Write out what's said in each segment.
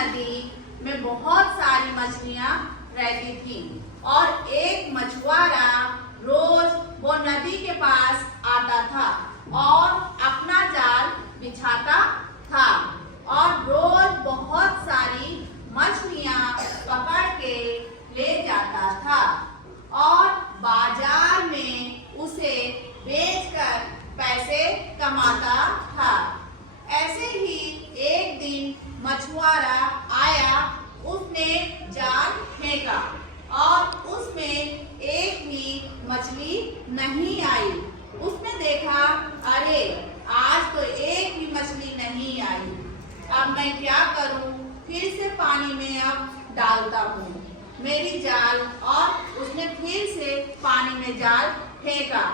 नदी में बहुत सारी मछलियां रहती थी और एक मछुआरा रोज वो नदी के पास आता था और अपना जाल बिछाता था और रोज बहुत सारी मछलियां पकड़ के ले जाता था और बाजार में उसे बेचकर पैसे कमाता था। ऐसे ही एक दिन मछुआरा आया, उसने जाल फेंका और उसमें एक भी मछली नहीं आई। उसने देखा, अरे आज तो एक भी मछली नहीं आई, अब मैं क्या करूं? फिर से पानी में अब डालता हूँ मेरी जाल। और उसने फिर से पानी में जाल फेंका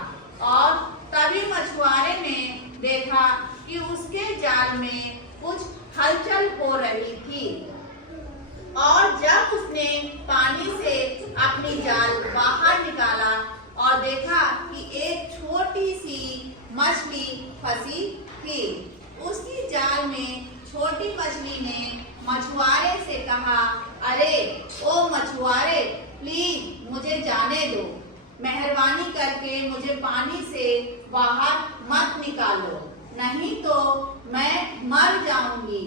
और तभी मछुआरे ने देखा कि उसके जाल में कुछ हलचल हो रही थी और जब उसने पानी से अपनी जाल बाहर निकाला और देखा कि एक छोटी सी मछली फंसी थी। उसकी जाल में छोटी मछली ने मछुआरे से कहा, अरे ओ मछुआरे, प्लीज मुझे जाने दो, मेहरबानी करके मुझे पानी से बाहर मत निकालो, नहीं तो मैं मर जाऊंगी,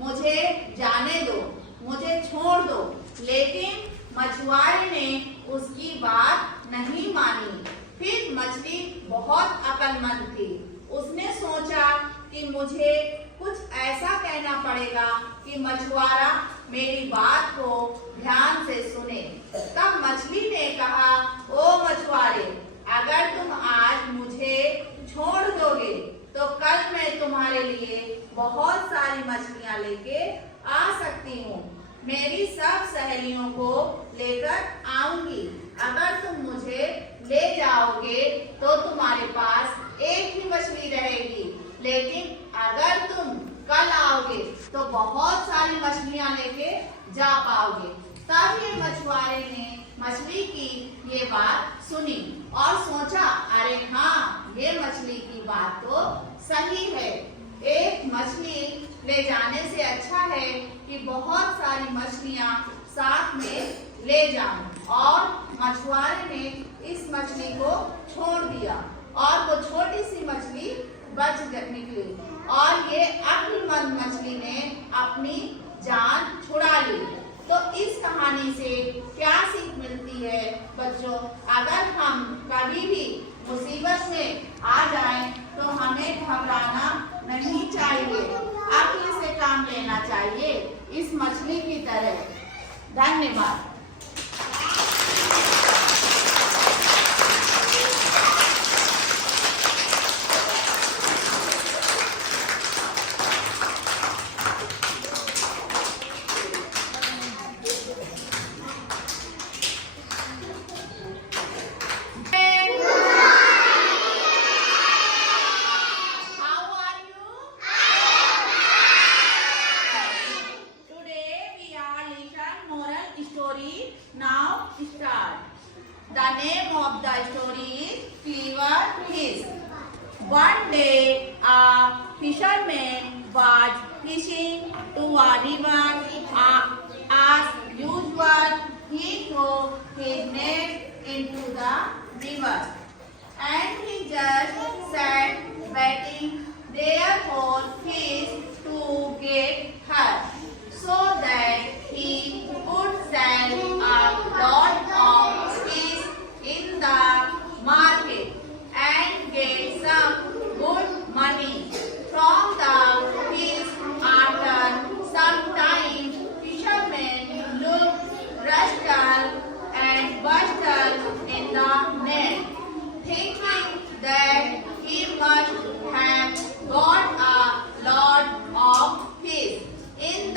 मुझे जाने दो, मुझे छोड़ दो। लेकिन मछुआरे ने उसकी बात नहीं मानी। फिर मछली बहुत अक्लमंद थी, उसने सोचा कि मुझे कुछ ऐसा कहना पड़ेगा कि मछुआरा मेरी बात को ध्यान से सुने। तब मछली ने कहा, ओ मछुआरे, अगर तुम आज मुझे छोड़ दोगे तो कल मैं तुम्हारे लिए बहुत सारी मछलियां लेके आ सकती हूँ। मेरी सब सहेलियों को लेकर आऊंगी। अगर तुम मुझे ले जाओगे तो तुम्हारे पास एक ही मछली रहेगी, लेकिन अगर तुम कल आओगे तो बहुत सारी मछलियां लेके जा पाओगे। तब ये मछुआरे ने मछली की ये बात सुनी और सोचा, अरे हाँ, ये मछली की बात तो सही है। एक मछली ले जाने से अच्छा है कि बहुत सारी मछलियां साथ में ले जाऊं। और मछुआरे ने इस मछली को छोड़ दिया और वो छोटी सी मछली बच निकली और ये अक्लमंद मछली ने अपनी जान छुड़ा ली। तो इस कहानी से क्या सीख मिलती है बच्चों? अगर हम कभी भी मुसीबत में आ जाएं तो हमें घबराना नहीं चाहिए, अक्ल से काम लेना चाहिए, इस मछली की तरह। धन्यवाद। Now start. The name of the story is Clever Fish. One day a fisherman was fishing to a river. As usual, he threw his net into the river and he just sat waiting there for fish to get hurt, so that he could sell a lot of fish in the market and get some good money from the fish. After some time, fishermen looked rustled and bustled in the net, thinking that he must have got a lot of fish. In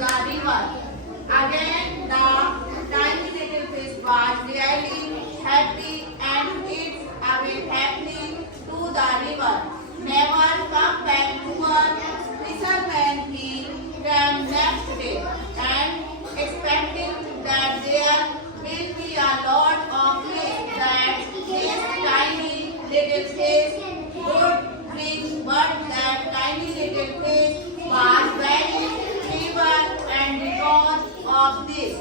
the river. Again, the tiny little fish was really happy and it's away happily to the river. Never come back poor fisherman he came next day and expecting that there will be a lot of fish that this tiny little fish would bring, but that tiny little fish was very clever and because of this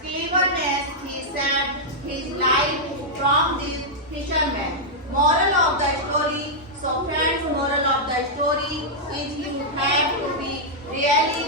cleverness he saved his life from this fisherman. Moral of the story. So friends, moral of the story is you have to be really